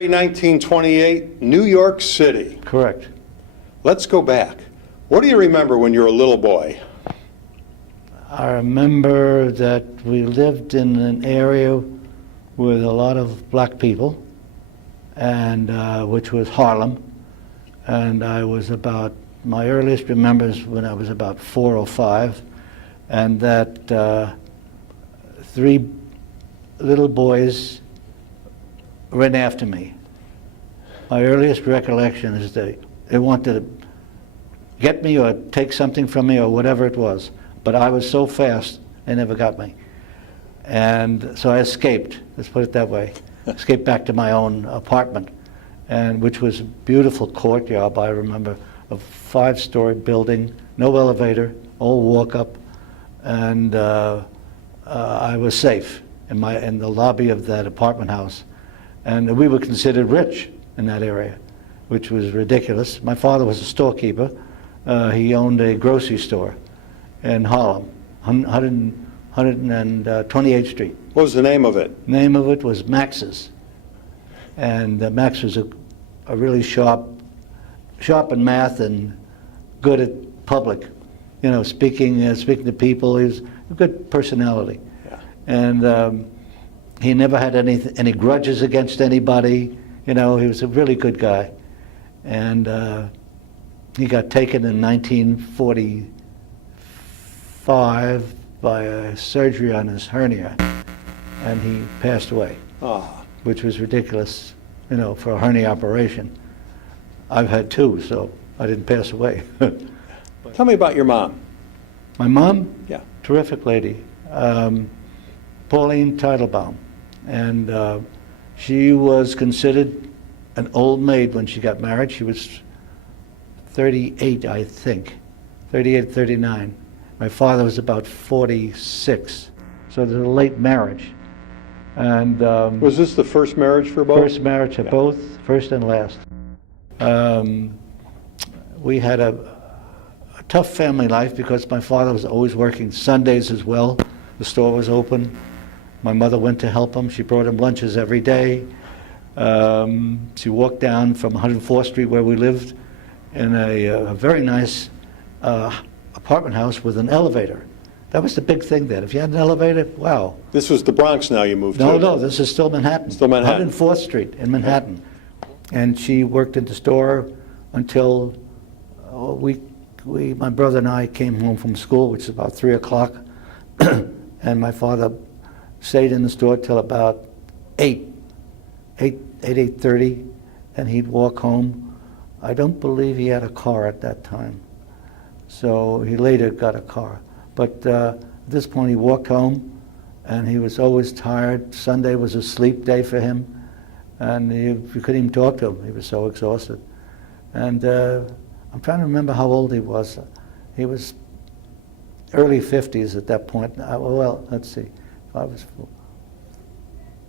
1928, New York City. Correct. Let's go back. What do you remember when you were a little boy? I remember that we lived in an area with a lot of black people, and which was Harlem. And I was about, my earliest remembers when I was about 4 or 5, and that 3 little boys ran after me. My earliest recollection is they wanted to get me or take something from me or whatever it was. But I was so fast, they never got me. And so I escaped, let's put it that way. Escaped back to my own apartment, and which was a beautiful courtyard. I remember a 5-story building, no elevator, all walk up, and I was safe in the lobby of that apartment house. And we were considered rich in that area, which was ridiculous. My father was a storekeeper. He owned a grocery store in Harlem, 128th Street. What was the name of it? Name of it was Max's. And Max was a really sharp in math and good at public. You know, speaking to people. He was a good personality. Yeah. And he never had any grudges against anybody. You know, he was a really good guy. And he got taken in 1945 by a surgery on his hernia, and he passed away, which was ridiculous, you know, for a hernia operation. I've had 2, so I didn't pass away. Tell me about your mom. My mom? Yeah. Terrific lady. Pauline Teitelbaum. And she was considered an old maid when she got married. She was 38, I think, 38, 39. My father was about 46, so it was a late marriage. And was this the first marriage for both? First marriage for both, first and last. We had a tough family life because my father was always working Sundays as well. The store was open. My mother went to help him. She brought him lunches every day. She walked down from 104th Street where we lived in a very nice apartment house with an elevator. That was the big thing then. If you had an elevator, wow. This was the Bronx now you moved to? No, this is still Manhattan. Still Manhattan. 104th Street in Manhattan. And she worked at the store until my brother and I came home from school, which is about 3 o'clock. And my father stayed in the store till about 8:30, and he'd walk home. I don't believe he had a car at that time, so he later got a car. But at this point he walked home, and he was always tired. Sunday was a sleep day for him, and you couldn't even talk to him. He was so exhausted. And I'm trying to remember how old he was. He was early 50s at that point. Well, let's see. I was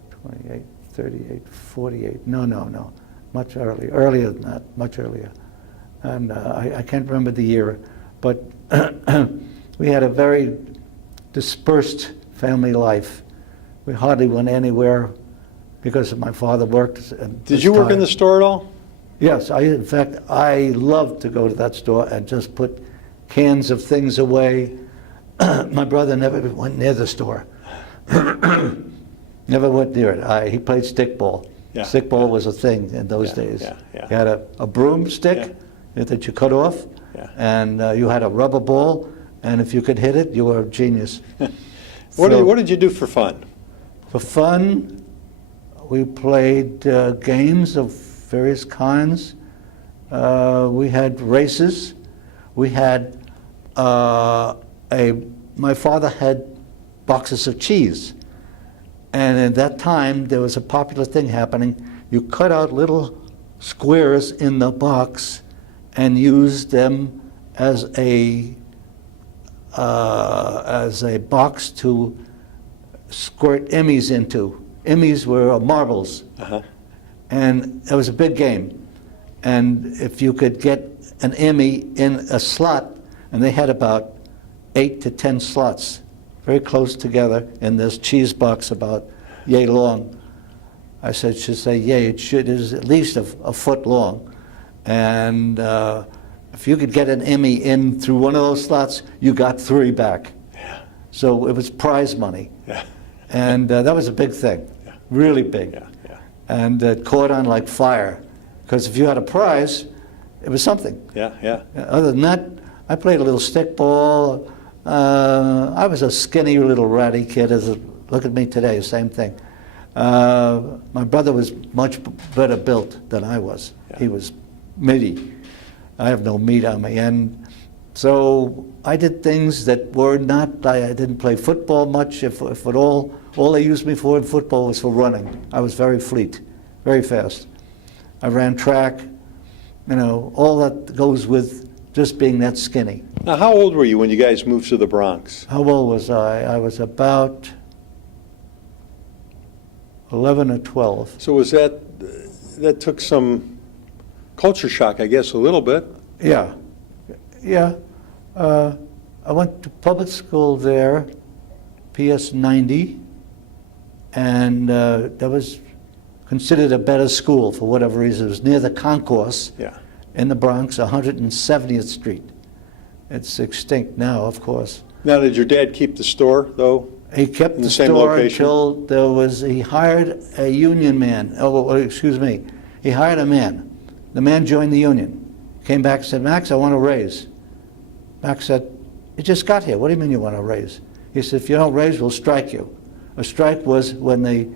28, 38, 48. No. Much earlier than that, much earlier. And I can't remember the year, but we had a very dispersed family life. We hardly went anywhere because my father worked. Did you work in the store at all? Yes, in fact, I loved to go to that store and just put cans of things away. My brother never went near the store. Never went near it. He played stickball. Yeah. Stickball was a thing in those days. Yeah. You had a broomstick that you cut off, and you had a rubber ball, and if you could hit it, you were a genius. What did you do for fun? For fun, we played games of various kinds. We had races. We had my father had boxes of cheese. And at that time, there was a popular thing happening. You cut out little squares in the box and used them as a box to squirt Emmys into. Emmys were marbles. And it was a big game. And if you could get an Emmy in a slot, and they had about 8 to 10 slots, very close together in this cheese box about yay long. I said, should say, yeah, it is at least a foot long. And if you could get an Emmy in through one of those slots, you got 3 back. Yeah. So it was prize money. Yeah. And that was a big thing, Yeah. really big. Yeah. Yeah. And it caught on like fire. Because if you had a prize, it was something. Yeah. Yeah. Other than that, I played a little stickball. I was a skinny little ratty kid. Look at me today, same thing. My brother was much better built than I was. Yeah. He was meaty. I have no meat on me. And so I did things that were not, I didn't play football much, if at all. All they used me for in football was for running. I was very fleet, very fast. I ran track, you know, all that goes with just being that skinny. Now, how old were you when you guys moved to the Bronx? How old was I? I was about 11 or 12. So was that took some culture shock, I guess, a little bit? Yeah, yeah. I went to public school there, PS 90, and that was considered a better school for whatever reason. It was near the concourse Yeah. in the Bronx, 170th Street. It's extinct now, of course. Now, did your dad keep the store, though? He kept In the the same store location? until there was, he hired a union man. Oh, well, excuse me. He hired a man. The man joined the union. Came back and said, Max, I want a raise. Max said, you just got here. What do you mean you want a raise? He said, if you don't raise, we'll strike you. A strike was when they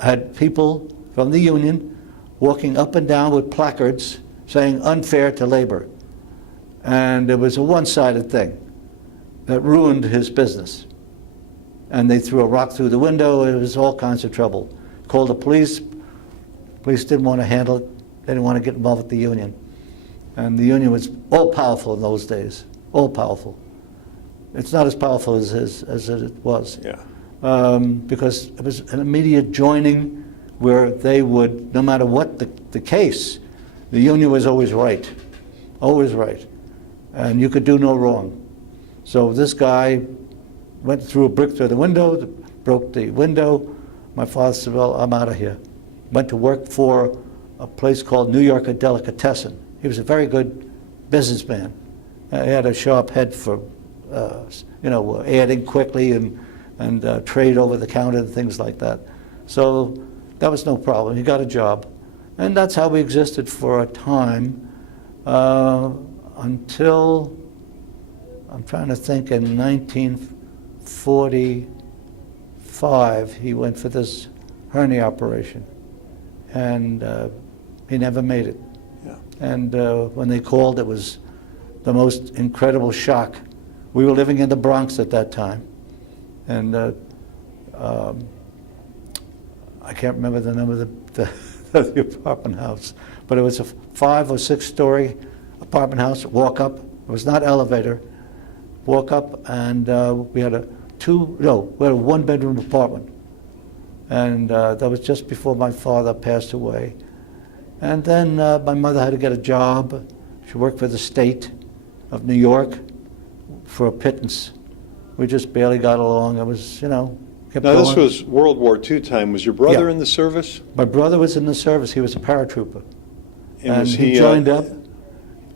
had people from the union walking up and down with placards saying unfair to labor. And it was a one-sided thing that ruined his business. And they threw a rock through the window. It was all kinds of trouble. Called the police. Police didn't want to handle it. They didn't want to get involved with the union. And the union was all-powerful in those days, all-powerful. It's not as powerful as it was. Yeah. Because it was an immediate joining where they would, no matter what the case, the union was always right, always right. And you could do no wrong. So this guy went through a brick through the window, broke the window. My father said, well, I'm out of here. Went to work for a place called New Yorker Delicatessen. He was a very good businessman. He had a sharp head for, you know, adding quickly and trade over the counter and things like that. So that was no problem. He got a job. And that's how we existed for a time until, I'm trying to think, in 1945, he went for this hernia operation. And he never made it. Yeah. And when they called, it was the most incredible shock. We were living in the Bronx at that time. And I can't remember the number of the apartment house, but it was a 5 or 6 story apartment house, walk up. It was not elevator. Walk up, and we had a 1-bedroom apartment. And that was just before my father passed away. And then my mother had to get a job. She worked for the state of New York for a pittance. We just barely got along. It was, you know, kept Now, going. this was World War II time. Was your brother Yeah. in the service? My brother was in the service. He was a paratrooper. And was he joined up.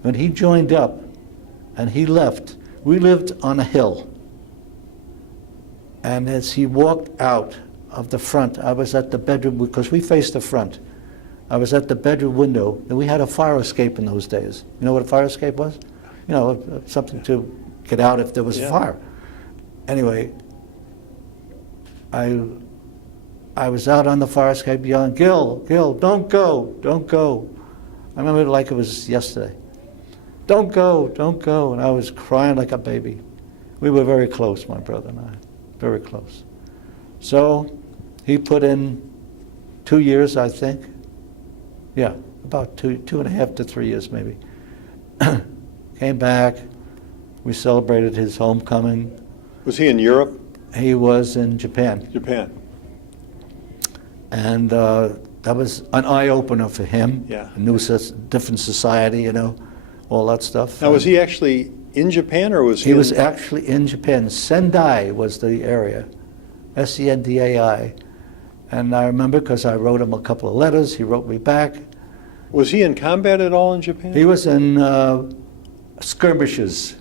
When he joined up and he left, we lived on a hill. And as he walked out of the front, I was at the bedroom, because we faced the front. I was at the bedroom window, and we had a fire escape in those days. You know what a fire escape was? You know, something to get out if there was a fire. Anyway, I was out on the fire escape yelling, Gil, don't go, don't go. I remember it like it was yesterday. Don't go, don't go. And I was crying like a baby. We were very close, my brother and I, very close. So he put in 2 years, I think. Yeah, about 2.5 to 3 years maybe. Came back. We celebrated his homecoming. Was he in Europe? He was in Japan. Japan. And that was an eye-opener for him. Yeah. A new, different society, you know, all that stuff. Now, was he actually in Japan, or was he? He was actually in Japan. Sendai was the area, Sendai. And I remember because I wrote him a couple of letters, he wrote me back. Was he in combat at all in Japan? He was in skirmishes,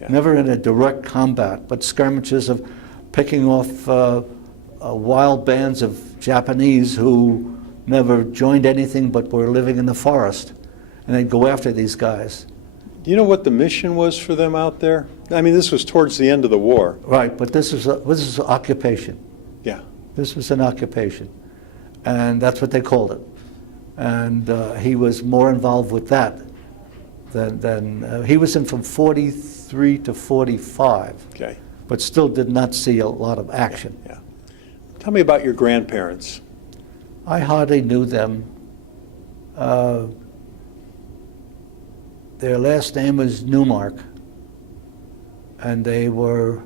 Yeah. never in a direct combat, but skirmishes of picking off wild bands of Japanese who never joined anything but were living in the forest. And they'd go after these guys. Do you know what the mission was for them out there? I mean, this was towards the end of the war. Right, but this is occupation. Yeah. This was an occupation, and that's what they called it. And he was more involved with that than he was in from 43 to 45, Okay. but still did not see a lot of action. Yeah. Tell me about your grandparents. I hardly knew them. Their last name was Newmark, and they were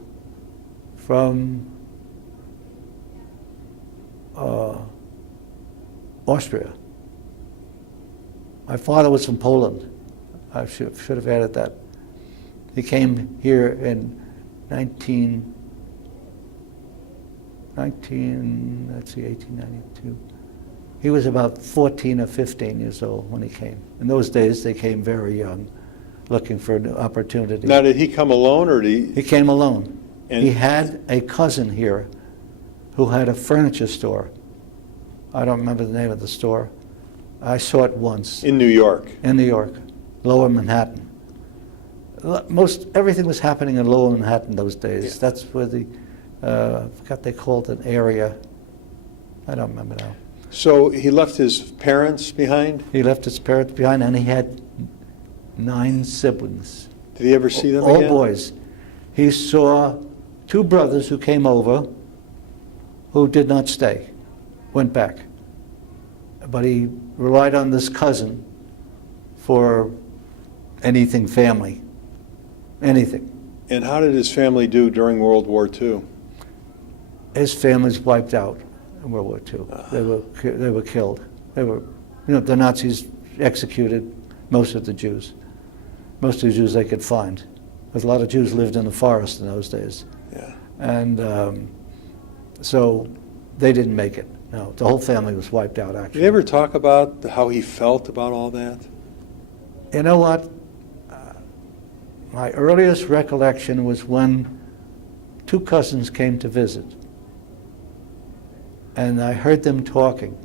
from Austria. My father was from Poland. I should have added that. He came here in 1892. He was about 14 or 15 years old when he came. In those days, they came very young, looking for an opportunity. Now, did he come alone, or did He came alone. And- He had a cousin here who had a furniture store. I don't remember the name of the store. I saw it once in New York? in New York, Lower Manhattan. Everything was happening in Lower Manhattan those days. Yeah. That's where I forgot they called an area. I don't remember now. So he left his parents behind? He left his parents behind, and he had 9 siblings. Did he ever see them All again? boys. He saw 2 brothers who came over who did not stay, went back. But he relied on this cousin for anything family, anything. And how did his family do during World War II? His family's wiped out in World War II. They were killed. The Nazis executed most of the Jews. Most of the Jews they could find. Because a lot of Jews lived in the forest in those days. Yeah. And so they didn't make it. No, the whole family was wiped out, Did actually. he ever talk about how he felt about all that? You know what? My earliest recollection was when 2 cousins came to visit. And I heard them talking.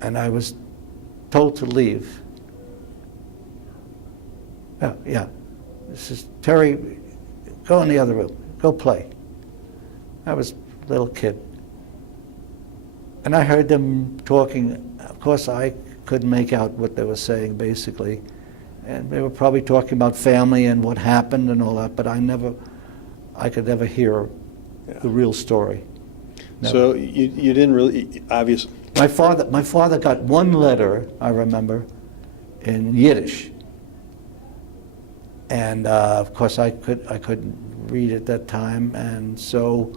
And I was told to leave. Yeah. This is Terry, go in the other room. Go play. I was a little kid. And I heard them talking. Of course, I couldn't make out what they were saying, basically. And they were probably talking about family and what happened and all that, but I could never hear the real story. Never. So you didn't really, obviously. My father got 1 letter, I remember, in Yiddish. And of course I couldn't read at that time, and so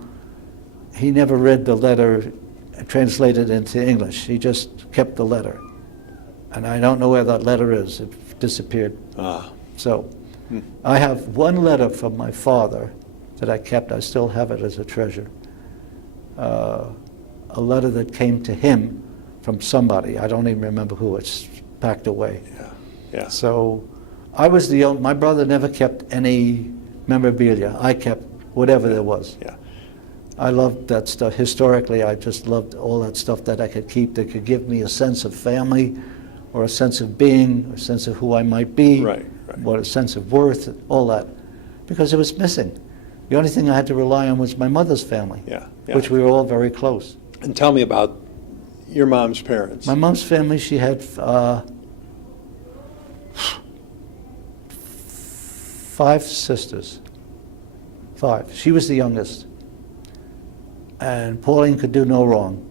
he never read the letter translated into English. He just kept the letter. And I don't know where that letter is. It disappeared. So I have 1 letter from my father that I kept. I still have it as a treasure. A letter that came to him from somebody. I don't even remember who. It's packed away. Yeah. So I was the only, my brother never kept any memorabilia. I kept whatever there was. Yeah. I loved that stuff. Historically, I just loved all that stuff that I could keep that could give me a sense of family or a sense of being, a sense of who I might be, Right. what a sense of worth, all that, because it was missing. The only thing I had to rely on was my mother's family, Yeah. which we were all very close. And tell me about your mom's parents. My mom's family, she had 5 sisters. 5. She was the youngest. And Pauline could do no wrong.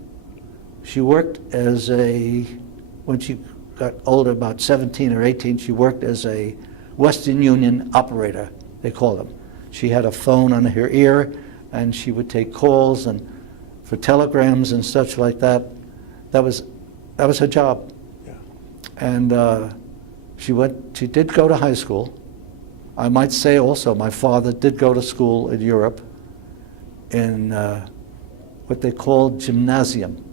She worked when she got older, about 17 or 18, she worked as a Western Union operator, they call them. She had a phone on her ear, and she would take calls and for telegrams and such like that. That was her job. Yeah. And she did go to high school. I might say also my father did go to school in Europe, in what they called gymnasium.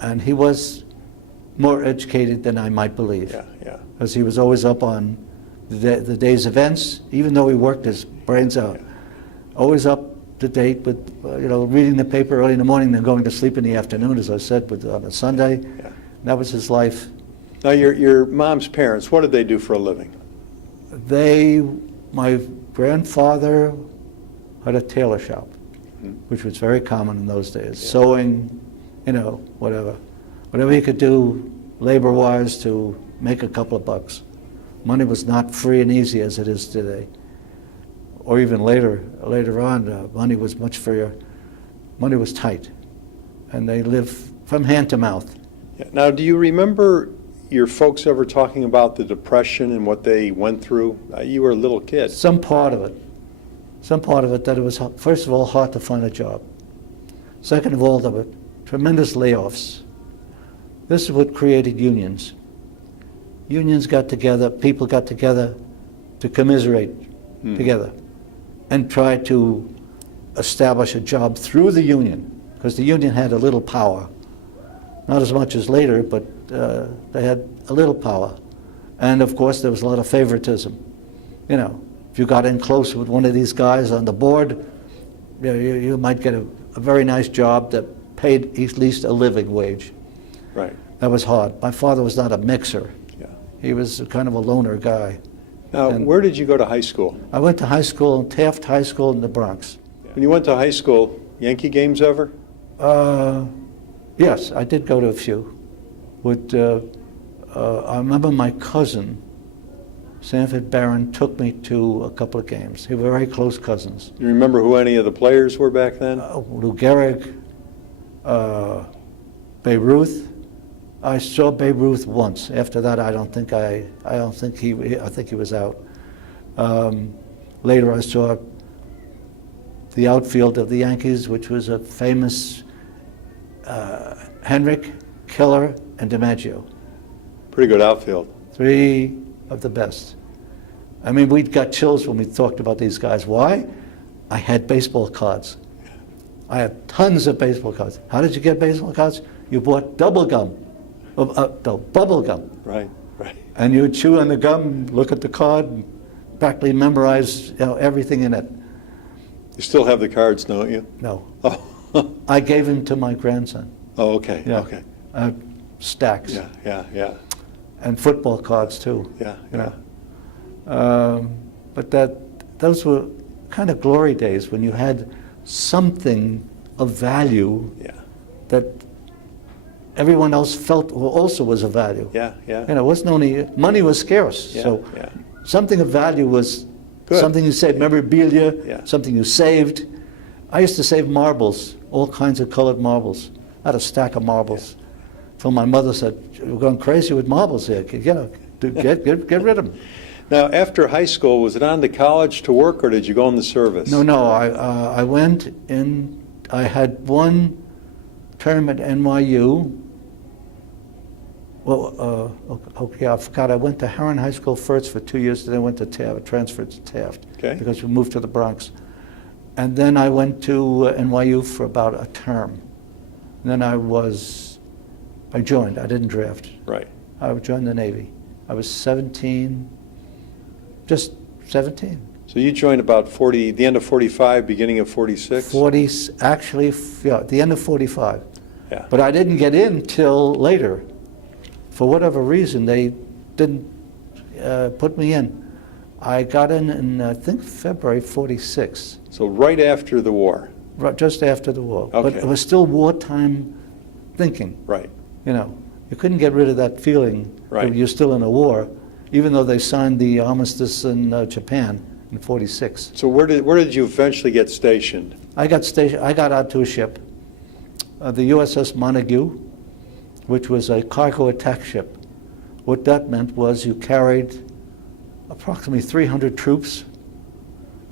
And he was more educated than I might believe. Yeah, yeah. Because he was always up on the day's events, even though he worked his brains out. Yeah. Always up to date with, reading the paper early in the morning, then going to sleep in the afternoon, as I said, on a Sunday. Yeah. That was his life. Now, your mom's parents, what did they do for a living? My grandfather had a tailor shop, which was very common in those days. Yeah. Sewing, whatever he could do labor-wise to make a couple of bucks. Money was not free and easy as it is today. Or even later on, money was much freer. Money was tight, and they lived from hand to mouth. Yeah. Now, do you remember your folks ever talking about the Depression and what they went through? You were a little kid. Some part of it that it was, first of all, hard to find a job. Second of all, there were tremendous layoffs. This is what created unions. Unions got together, people got together to commiserate together and try to establish a job through the union, because the union had a little power. Not as much as later, but they had a little power. And of course, there was a lot of favoritism. If you got in close with one of these guys on the board, you might get a very nice job that paid at least a living wage. Right. That was hard. My father was not a mixer. Yeah. He was kind of a loner guy. Now, where did you go to high school? I went to high school, Taft High School in the Bronx. When you went to high school, Yankee games ever? Yes, I did go to a few. I remember my cousin, Sanford Barron, took me to a couple of games. They were very close cousins. You remember who any of the players were back then? Lou Gehrig, Babe Ruth. I saw Babe Ruth once. After that, I think he was out. Later, I saw the outfield of the Yankees, which was a famous Henrik, Keller, and DiMaggio. Pretty good outfield. Three of the best. I mean, we got chills when we talked about these guys. Why? I had baseball cards. I had tons of baseball cards. How did you get baseball cards? You bought bubble gum. Right, right. And you would chew on the gum, look at the card, and practically memorize everything in it. You still have the cards, don't you? No. Oh, I gave them to my grandson. oh okay, Yeah. okay. Stacks. Yeah, yeah, yeah, And football cards, too. yeah, You yeah. know. But those were kind of glory days when you had something of value Yeah, that everyone else felt also was of value. yeah, yeah. It wasn't only, money was scarce, Yeah, so yeah. something of value was Good. something you saved, memorabilia, Yeah. something you saved. I used to save marbles, all kinds of colored marbles. I had a stack of marbles. Till my mother said, "We're going crazy with marbles here. Get rid of them." Now, after high school, was it on to college to work, or did you go in the service? No, I went in, I had one term at NYU. Well, okay, I forgot. I went to Heron High School first for 2 years, then I went to Taft, transferred to Taft. Okay. Because we moved to the Bronx. And then I went to NYU for about a term. And then I joined. I didn't draft. Right. I joined the Navy. I was 17, just 17. So you joined about the end of 45, beginning of 46? 40, actually, yeah, at the end of 45. Yeah. But I didn't get in till later. For whatever reason, they didn't put me in. I got in I think, February 46, So right after the war? just after the war. But Okay. it was still wartime thinking. Right. You couldn't get rid of that feeling Right. that you're still in a war, even though they signed the armistice in Japan in 46. So where did you eventually get stationed? I got out to a ship, the USS Montague, which was a cargo attack ship. What that meant was you carried approximately 300 troops,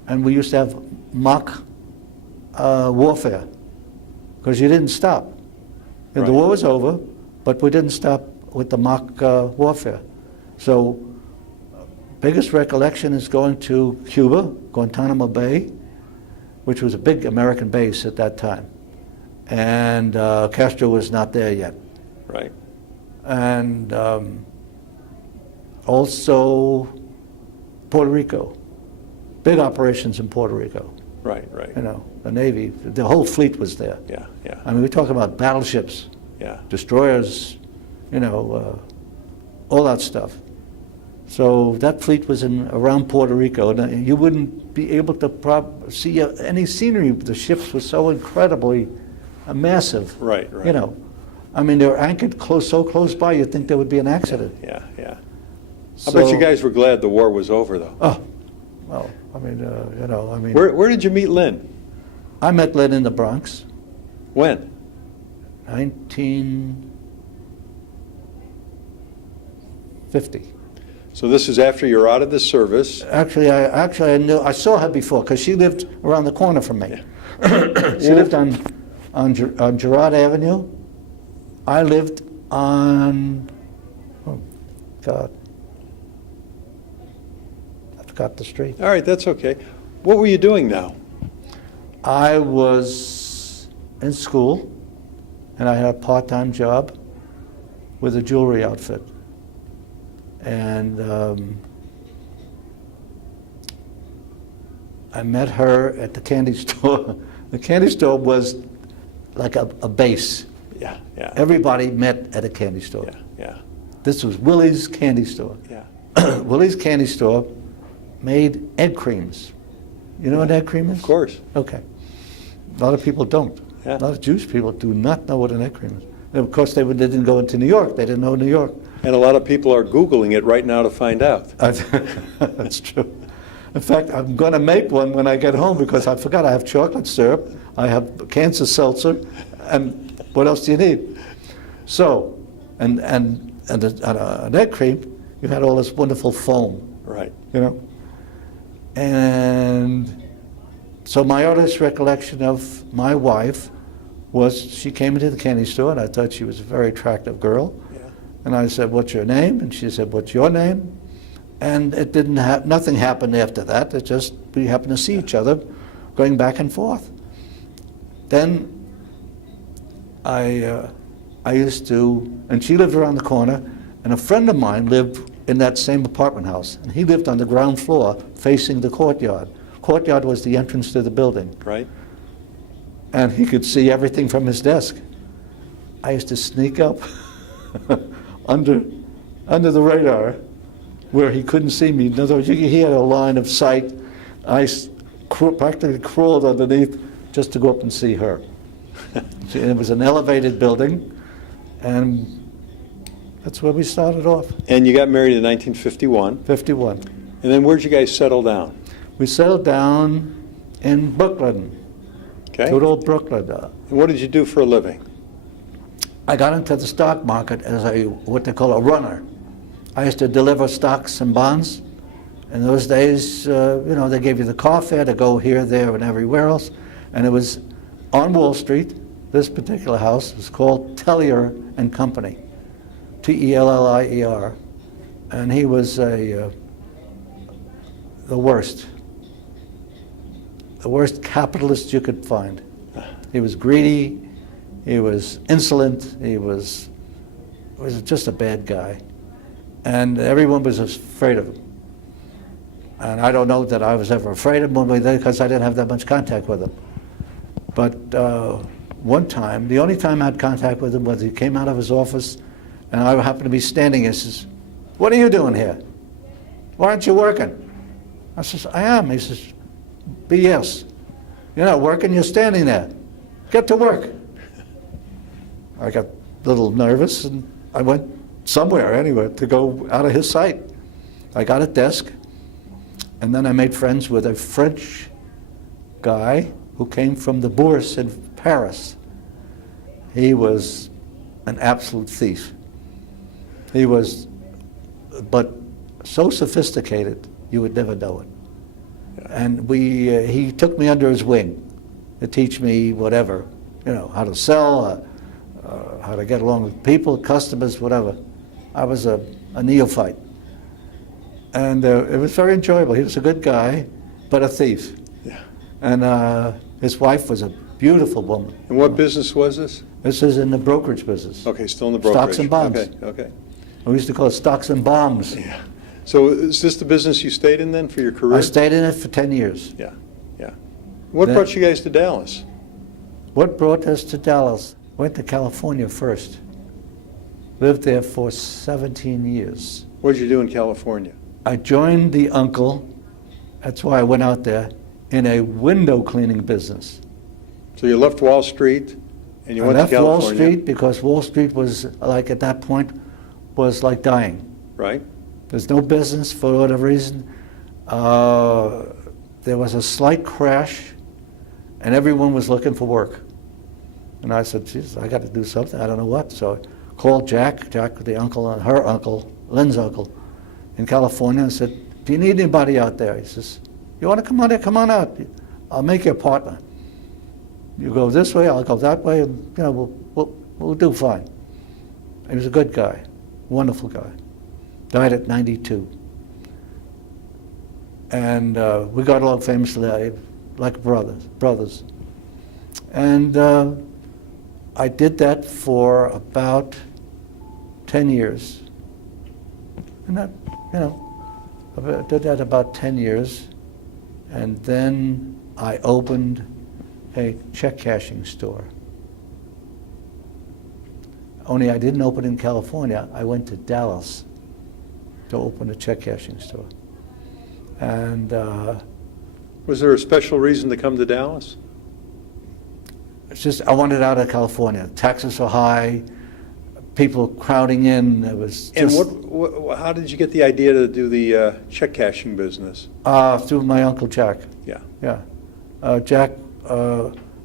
and we used to have mock warfare, because you didn't stop. Right. The war was over, but we didn't stop with the mock warfare. So, biggest recollection is going to Cuba, Guantanamo Bay, which was a big American base at that time. And Castro was not there yet. Right. And also Puerto Rico, big operations in Puerto Rico. Right, right. You know, the Navy, the whole fleet was there. Yeah, yeah, I mean, we're talking about battleships, yeah. destroyers, you know, all that stuff. So that fleet was around Puerto Rico, and you wouldn't be able to see any scenery. The ships were so incredibly massive. Right, right. You know, I mean, they were anchored so close by, you'd think there would be an accident. Yeah, yeah. I So, bet you guys were glad the war was over, though. Oh, well, I mean, you know, I mean. Where did you meet Lynn? I met Lynn in the Bronx, When? 1950. So this is after you're out of the service. Actually, I saw her before because she lived around the corner from me. She lived on Girard Avenue. I lived on, oh God, I forgot the street. All right, that's okay. What were you doing now? I was in school, and I had a part-time job with a jewelry outfit. And I met her at the candy store. The candy store was like a base. Yeah, yeah. Everybody met at a candy store. Yeah, yeah, This was Willie's Candy Store. yeah. Willie's Candy Store made egg creams. You know what egg cream is? Of course. Okay. A lot of people don't. Yeah. A lot of Jewish people do not know what an egg cream is. And of course, they didn't go into New York. They didn't know New York. And a lot of people are Googling it right now to find out. That's true. In fact, I'm going to make one when I get home because I forgot I have chocolate syrup, I have cancer seltzer, and what else do you need? So, and an egg cream, you had all this wonderful foam, Right. you know? And so my earliest recollection of my wife was she came into the candy store, and I thought she was a very attractive girl. Yeah. And I said, "What's your name?" And she said, "What's your name?" And it didn't nothing happened after that. It just, we happened to see each other going back and forth. Then I used to, and she lived around the corner, and a friend of mine lived in that same apartment house. And he lived on the ground floor facing the courtyard. Courtyard was the entrance to the building. Right. And he could see everything from his desk. I used to sneak up under the radar where he couldn't see me. In other words, he had a line of sight. I practically crawled underneath just to go up and see her. It was an elevated building, and that's where we started off, And you got married in 1951. 51. And then where'd you guys settle down? We settled down in Brooklyn, Okay. good old Brooklyn. And what did you do for a living? I got into the stock market as what they call a runner. I used to deliver stocks and bonds. In those days, they gave you the car fare to go here, there, and everywhere else. And it was on Wall Street. This particular house was called Tellier and Company, Tellier. And he was the worst capitalist you could find. He was greedy. He was insolent. He was just a bad guy. And everyone was afraid of him. And I don't know that I was ever afraid of him because I didn't have that much contact with him. But one time, the only time I had contact with him was he came out of his office and I happened to be standing. He says, "What are you doing here? Why aren't you working?" I says, "I am." He says, "BS. You're not working, you're standing there. Get to work." I got a little nervous and I went somewhere anyway to go out of his sight. I got a desk, and then I made friends with a French guy who came from the Bourse in Paris. He was an absolute thief. He was, but so sophisticated you would never know it. And he took me under his wing to teach me whatever, how to sell, how to get along with people, customers, whatever. I was a neophyte. And it was very enjoyable. He was a good guy, but a thief. Yeah. And his wife was a beautiful woman. And what business was this? This is in the brokerage business. Okay, still in the brokerage. Stocks and bonds. Okay. We used to call it stocks and bombs. Yeah. So is this the business you stayed in then for your career? I stayed in it for 10 years. Yeah. What Then- brought you guys to Dallas? What brought us to Dallas? Went to California first. Lived there for 17 years. What did you do in California? I joined the uncle, that's why I went out there, in a window cleaning business. So you left Wall Street and you I went to left Wall California, Street because Wall Street was, like at that point, was like dying. right? There's no business for whatever reason. There was a slight crash, and everyone was looking for work. And I said, geez, I got to do something. I don't know what. So I called Jack, the uncle, and her uncle, Lynn's uncle, in California, and said, do you need anybody out there? He says, you want to come on there? Come on out. I'll make you a partner. You go this way, I'll go that way, and we'll do fine. He was a good guy, wonderful guy. Died at 92. And we got along famously like brothers. And I did that for about 10 years. And that, I did that about 10 years. And then I opened a check cashing store. Only I didn't open in California. I went to Dallas to open a check cashing store. And Was there a special reason to come to Dallas? it's just, I wanted out of California. Taxes were high, people crowding in. It was And just how did you get the idea to do the check cashing business? through my Uncle Jack. Yeah. Yeah. Jack,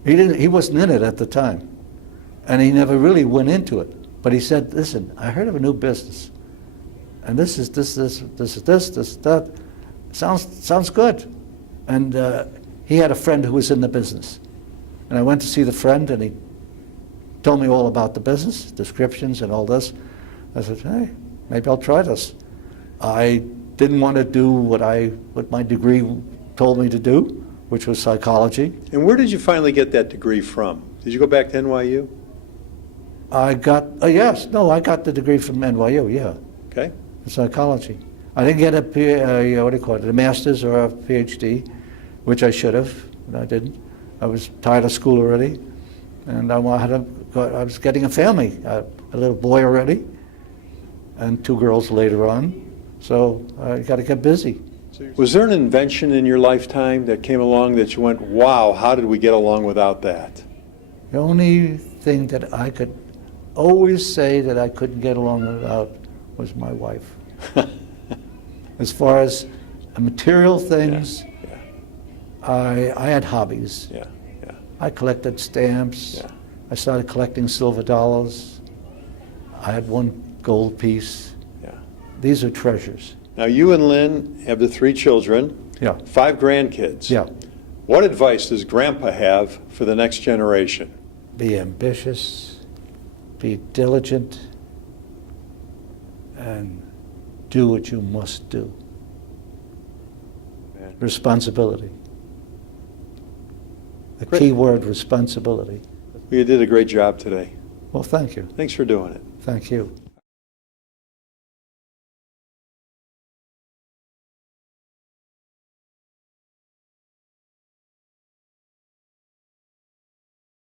he wasn't in it at the time. And he never really went into it. But he said, listen, I heard of a new business. And this is that. Sounds good. And he had a friend who was in the business. And I went to see the friend, and he told me all about the business, descriptions and all this. I said, hey, maybe I'll try this. I didn't want to do what my degree told me to do, which was psychology. And where did you finally get that degree from? Did you go back to NYU? I got the degree from NYU, yeah, Okay. in psychology. I didn't get a master's or a PhD, which I should have, but I didn't. I was tired of school already, and I was getting a family, a little boy already, and 2 girls later on, so I got to get busy. Was there an invention in your lifetime that came along that you went, wow, how did we get along without that? The only thing that I could always say that I couldn't get along without was my wife. As far as material things, Yeah. I had hobbies. Yeah. I collected stamps. Yeah. I started collecting silver dollars. I had 1 gold piece. Yeah. These are treasures. Now, you and Lynn have the 3 children, Yeah. 5 grandkids. Yeah. What advice does Grandpa have for the next generation? Be ambitious, be diligent, and do what you must do. Man. Responsibility. The Great. key word, responsibility. You did a great job today. Well, thank you. Thanks for doing it. Thank you.